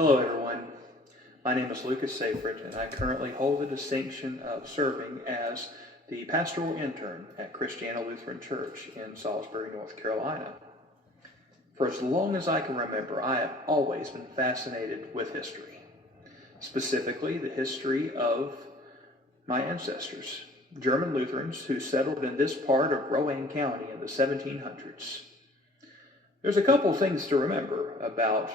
Hello everyone, my name is Lucas Seyfried and I currently hold the distinction of serving as the pastoral intern at Christiana Lutheran Church in Salisbury, North Carolina. For as long as I can remember, I have always been fascinated with history, specifically the history of my ancestors, German Lutherans who settled in this part of Rowan County in the 1700s. There's a couple things to remember about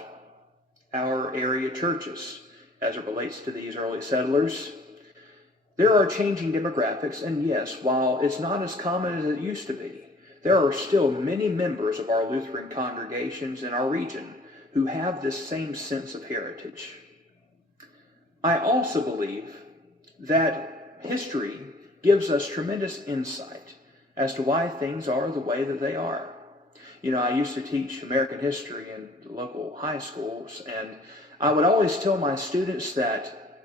our area churches as it relates to these early settlers. There are changing demographics, and yes, while it's not as common as it used to be, there are still many members of our Lutheran congregations in our region who have this same sense of heritage. I also believe that history gives us tremendous insight as to why things are the way that they are. You know, I used to teach American history in the local high schools, and I would always tell my students that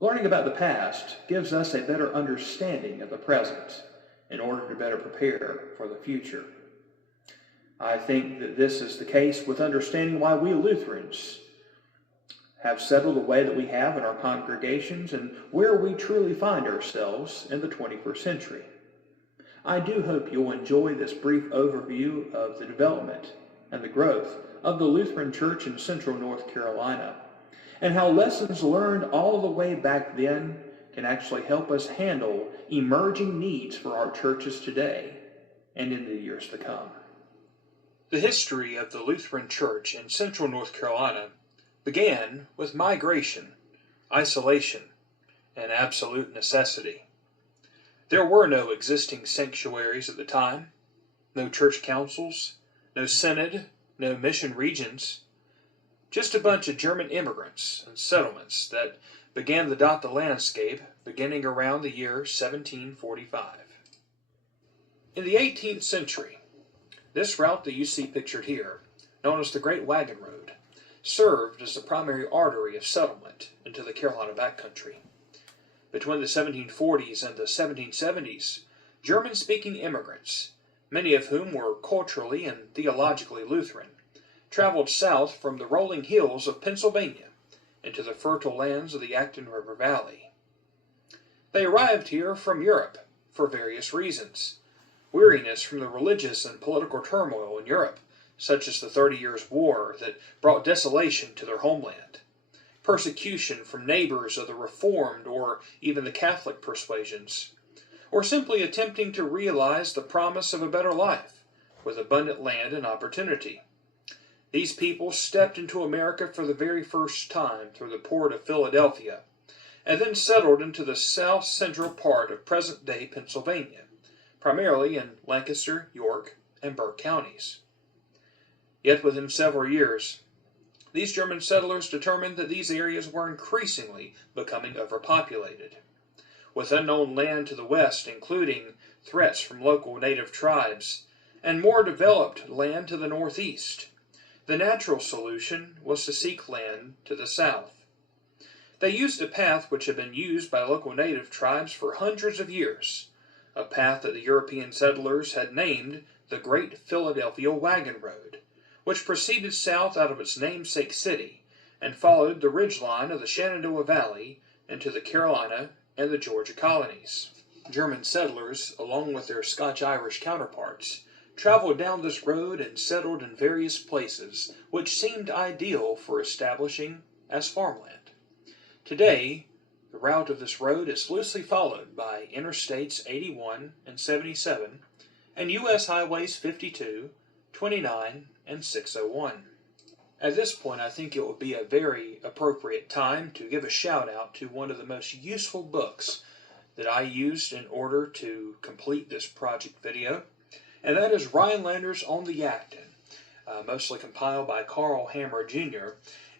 learning about the past gives us a better understanding of the present in order to better prepare for the future. I think that this is the case with understanding why we Lutherans have settled the way that we have in our congregations and where we truly find ourselves in the 21st century. I do hope you'll enjoy this brief overview of the development and the growth of the Lutheran Church in central North Carolina, and how lessons learned all the way back then can actually help us handle emerging needs for our churches today and in the years to come. The history of the Lutheran Church in central North Carolina began with migration, isolation, and absolute necessity. There were no existing sanctuaries at the time, no church councils, no synod, no mission regions, just a bunch of German immigrants and settlements that began to dot the landscape beginning around the year 1745. In the 18th century, this route that you see pictured here, known as the Great Wagon Road, served as the primary artery of settlement into the Carolina backcountry. Between the 1740s and the 1770s, German-speaking immigrants, many of whom were culturally and theologically Lutheran, traveled south from the rolling hills of Pennsylvania into the fertile lands of the Yoked River Valley. They arrived here from Europe for various reasons: weariness from the religious and political turmoil in Europe, such as the 30 Years' War that brought desolation to their homeland, persecution from neighbors of the Reformed or even the Catholic persuasions, or simply attempting to realize the promise of a better life with abundant land and opportunity. These people stepped into America for the very first time through the port of Philadelphia, and then settled into the south-central part of present-day Pennsylvania, primarily in Lancaster, York, and Burke counties. Yet within several years, these German settlers determined that these areas were increasingly becoming overpopulated, with unknown land to the west, including threats from local native tribes, and more developed land to the northeast. The natural solution was to seek land to the south. They used a path which had been used by local native tribes for hundreds of years, a path that the European settlers had named the Great Philadelphia Wagon Road, which proceeded south out of its namesake city and followed the ridgeline of the Shenandoah Valley into the Carolina and the Georgia colonies. German settlers, along with their Scotch-Irish counterparts, traveled down this road and settled in various places which seemed ideal for establishing as farmland. Today, the route of this road is loosely followed by Interstates 81 and 77 and U.S. Highways 52, 29, and 601. At this point, I think it would be a very appropriate time to give a shout out to one of the most useful books that I used in order to complete this project video, and that is Rhinelanders on the Yoked, mostly compiled by Carl Hammer Jr.,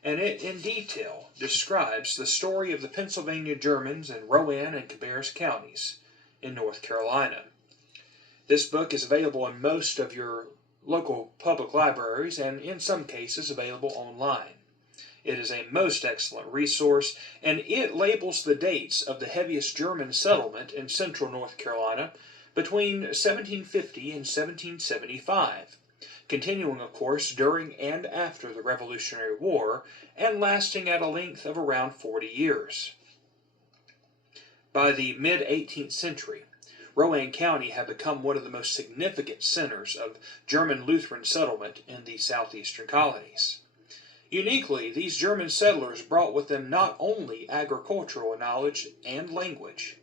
and it in detail describes the story of the Pennsylvania Germans in Rowan and Cabarrus counties in North Carolina. This book is available in most of your local public libraries and in some cases available online. It is a most excellent resource, and it labels the dates of the heaviest German settlement in central North Carolina between 1750 and 1775, continuing, of course, during and after the Revolutionary War, and lasting at a length of around 40 years. By the mid-18th century, Rowan County had become one of the most significant centers of German Lutheran settlement in the southeastern colonies. Uniquely, these German settlers brought with them not only agricultural knowledge and language,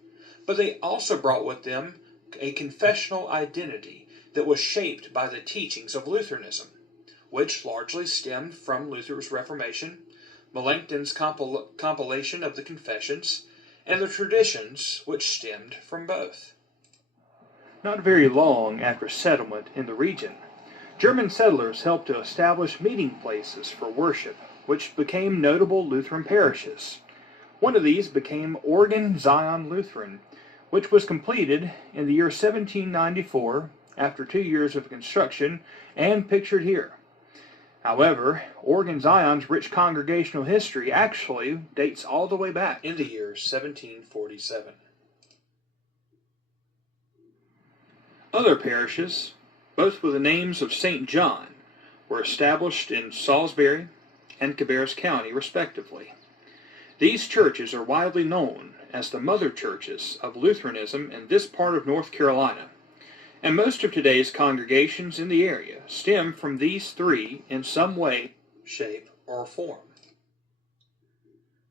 but they also brought with them a confessional identity that was shaped by the teachings of Lutheranism, which largely stemmed from Luther's Reformation, Melanchthon's compilation of the Confessions, and the traditions which stemmed from both. Not very long after settlement in the region, German settlers helped to establish meeting places for worship, which became notable Lutheran parishes. One of these became Oregon Zion Lutheran, which was completed in the year 1794 after 2 years of construction and pictured here. However, Oregon Zion's rich congregational history actually dates all the way back in the year 1747. Other parishes, both with the names of St. John, were established in Salisbury and Cabarrus County, respectively. These churches are widely known as the mother churches of Lutheranism in this part of North Carolina, and most of today's congregations in the area stem from these three in some way, shape, or form.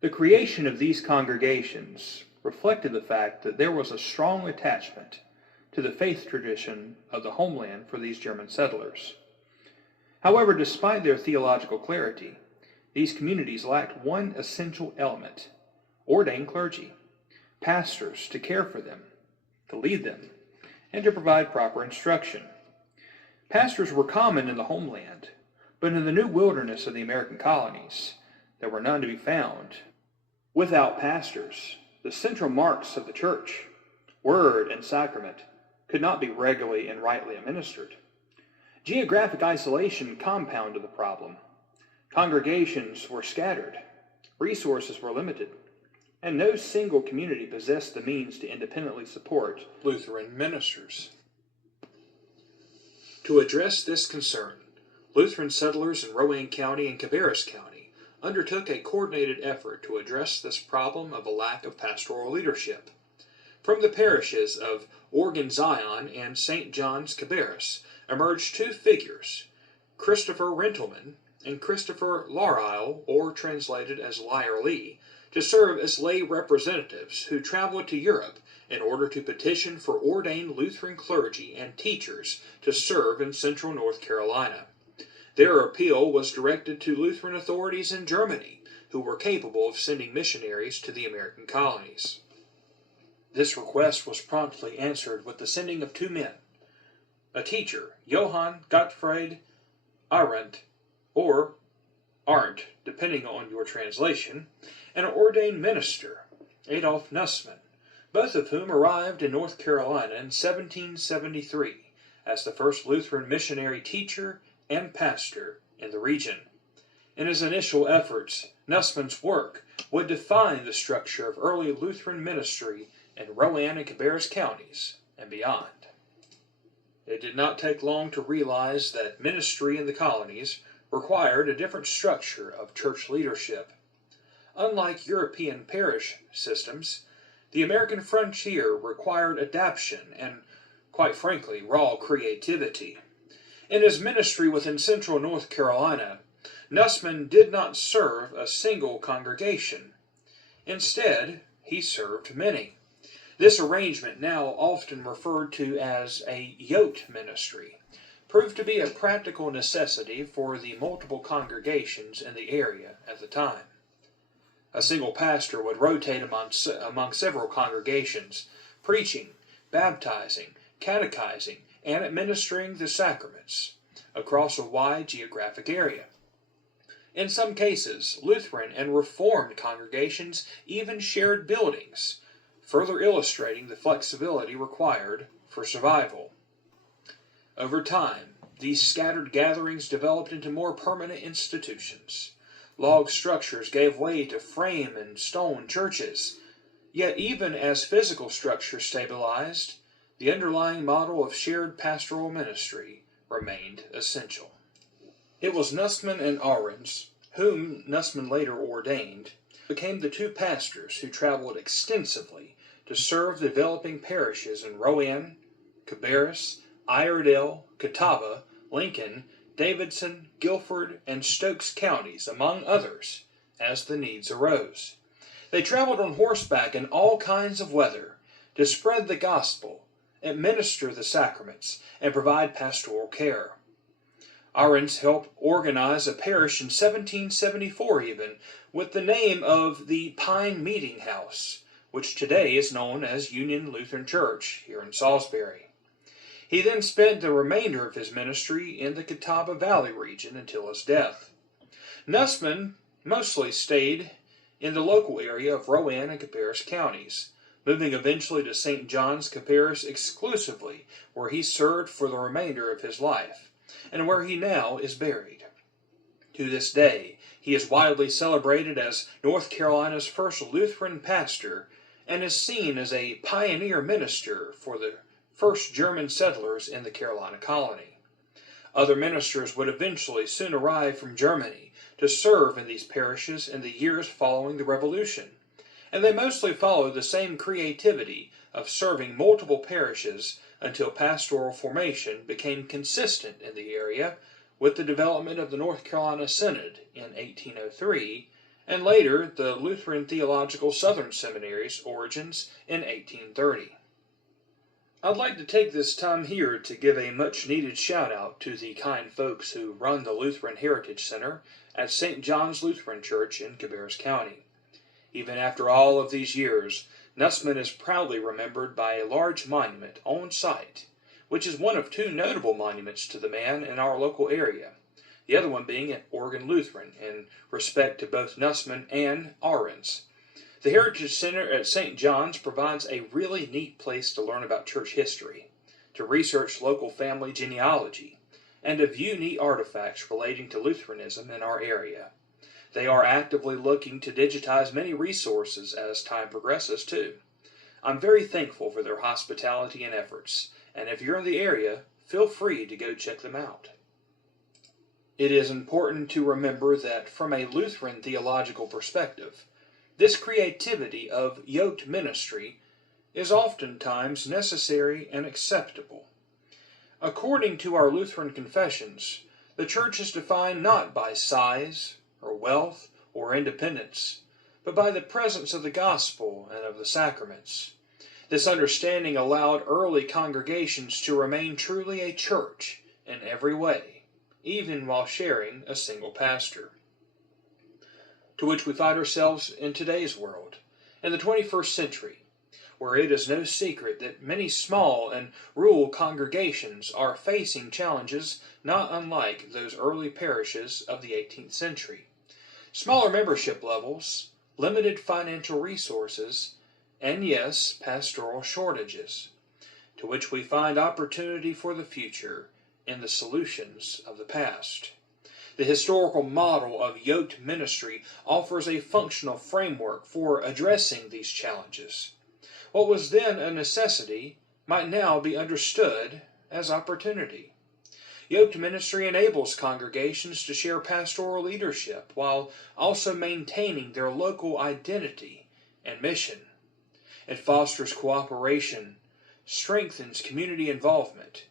The creation of these congregations reflected the fact that there was a strong attachment to the faith tradition of the homeland for these German settlers. However, despite their theological clarity, these communities lacked one essential element: ordained clergy, pastors to care for them, to lead them, and to provide proper instruction. Pastors were common in the homeland, but in the new wilderness of the American colonies, there were none to be found. Without pastors, the central marks of the church, word and sacrament, could not be regularly and rightly administered. Geographic isolation compounded the problem. Congregations were scattered, resources were limited, and no single community possessed the means to independently support Lutheran ministers. To address this concern, Lutheran settlers in Rowan County and Cabarrus County undertook a coordinated effort to address this problem of a lack of pastoral leadership. From the parishes of Oregon Zion and St. John's Cabarrus emerged two figures, Christopher Rentleman and Christopher Larisle, or translated as Lyre Lee, to serve as lay representatives who traveled to Europe in order to petition for ordained Lutheran clergy and teachers to serve in central North Carolina. Their appeal was directed to Lutheran authorities in Germany, who were capable of sending missionaries to the American colonies. This request was promptly answered with the sending of two men, a teacher, Johann Gottfried Arendt, or Arndt, depending on your translation, and an ordained minister, Adolf Nussmann, both of whom arrived in North Carolina in 1773 as the first Lutheran missionary teacher and pastor in the region. In his initial efforts, Nussmann's work would define the structure of early Lutheran ministry in Rowan and Cabarrus counties and beyond. It did not take long to realize that ministry in the colonies required a different structure of church leadership. Unlike European parish systems, the American frontier required adaptation and, quite frankly, raw creativity. In his ministry within central North Carolina, Nussmann did not serve a single congregation. Instead, he served many. This arrangement, now often referred to as a yoked ministry, proved to be a practical necessity for the multiple congregations in the area at the time. A single pastor would rotate among several congregations, preaching, baptizing, catechizing, and administering the sacraments across a wide geographic area. In some cases, Lutheran and Reformed congregations even shared buildings, further illustrating the flexibility required for survival. Over time, these scattered gatherings developed into more permanent institutions. Log structures gave way to frame and stone churches. Yet even as physical structure stabilized, the underlying model of shared pastoral ministry remained essential. It was Nussman and Ahrens, whom Nussman later ordained, became the two pastors who traveled extensively to serve the developing parishes in Rowan, Cabarrus, Iredell, Catawba, Lincoln, Davidson, Guilford, and Stokes counties, among others, as the needs arose. They traveled on horseback in all kinds of weather to spread the gospel, administer the sacraments, and provide pastoral care. Ahrens helped organize a parish in 1774 even, with the name of the Pine Meeting House, which today is known as Union Lutheran Church here in Salisbury. He then spent the remainder of his ministry in the Catawba Valley region until his death. Nussman mostly stayed in the local area of Rowan and Cabarrus counties, moving eventually to St. John's, Cabarrus exclusively, where he served for the remainder of his life, and where he now is buried. To this day, he is widely celebrated as North Carolina's first Lutheran pastor, and is seen as a pioneer minister for the first German settlers in the Carolina colony. Other ministers would eventually soon arrive from Germany to serve in these parishes in the years following the Revolution, and they mostly followed the same creativity of serving multiple parishes until pastoral formation became consistent in the area with the development of the North Carolina Synod in 1803, and later the Lutheran Theological Southern Seminary's origins in 1830. I'd like to take this time here to give a much-needed shout-out to the kind folks who run the Lutheran Heritage Center at St. John's Lutheran Church in Cabarrus County. Even after all of these years, Nussman is proudly remembered by a large monument on site, which is one of two notable monuments to the man in our local area, the other one being at Oregon Lutheran, in respect to both Nussman and Ahrens. The Heritage Center at St. John's provides a really neat place to learn about church history, to research local family genealogy, and to view neat artifacts relating to Lutheranism in our area. They are actively looking to digitize many resources as time progresses, too. I'm very thankful for their hospitality and efforts, and if you're in the area, feel free to go check them out. It is important to remember that from a Lutheran theological perspective, this creativity of yoked ministry is oftentimes necessary and acceptable. According to our Lutheran confessions, the church is defined not by size, or wealth, or independence, but by the presence of the gospel and of the sacraments. This understanding allowed early congregations to remain truly a church in every way, even while sharing a single pastor. To which we find ourselves in today's world, in the 21st century, where it is no secret that many small and rural congregations are facing challenges not unlike those early parishes of the 18th century. Smaller membership levels, limited financial resources, and yes, pastoral shortages, to which we find opportunity for the future in the solutions of the past. The historical model of yoked ministry offers a functional framework for addressing these challenges. What was then a necessity might now be understood as opportunity. Yoked ministry enables congregations to share pastoral leadership while also maintaining their local identity and mission. It fosters cooperation, strengthens community involvement,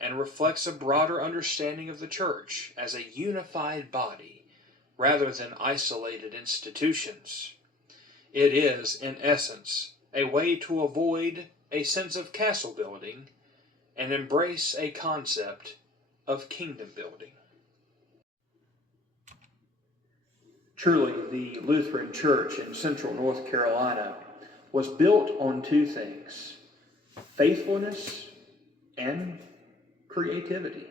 and reflects a broader understanding of the church as a unified body rather than isolated institutions. It is, in essence, a way to avoid a sense of castle building and embrace a concept of kingdom building. Truly, the Lutheran Church in central North Carolina was built on two things: faithfulness and creativity.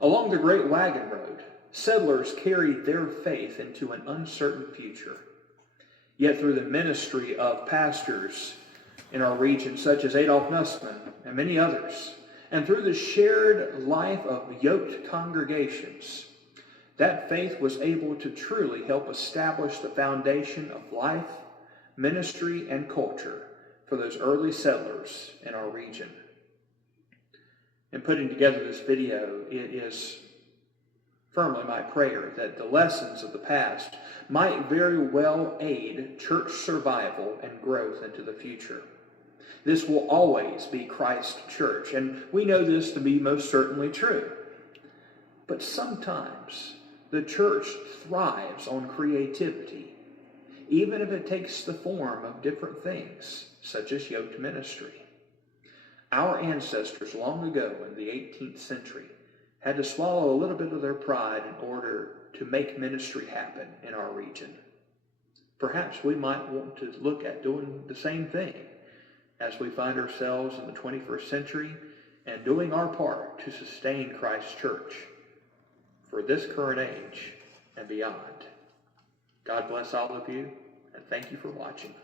Along the Great Wagon Road, settlers carried their faith into an uncertain future. Yet through the ministry of pastors in our region, such as Adolf Nussman and many others, and through the shared life of yoked congregations, that faith was able to truly help establish the foundation of life, ministry, and culture for those early settlers in our region. In putting together this video, it is firmly my prayer that the lessons of the past might very well aid church survival and growth into the future. This will always be Christ's church, and we know this to be most certainly true. But sometimes the church thrives on creativity, even if it takes the form of different things, such as yoked ministry. Our ancestors long ago in the 18th century had to swallow a little bit of their pride in order to make ministry happen in our region. Perhaps we might want to look at doing the same thing as we find ourselves in the 21st century and doing our part to sustain Christ's church for this current age and beyond. God bless all of you, and thank you for watching.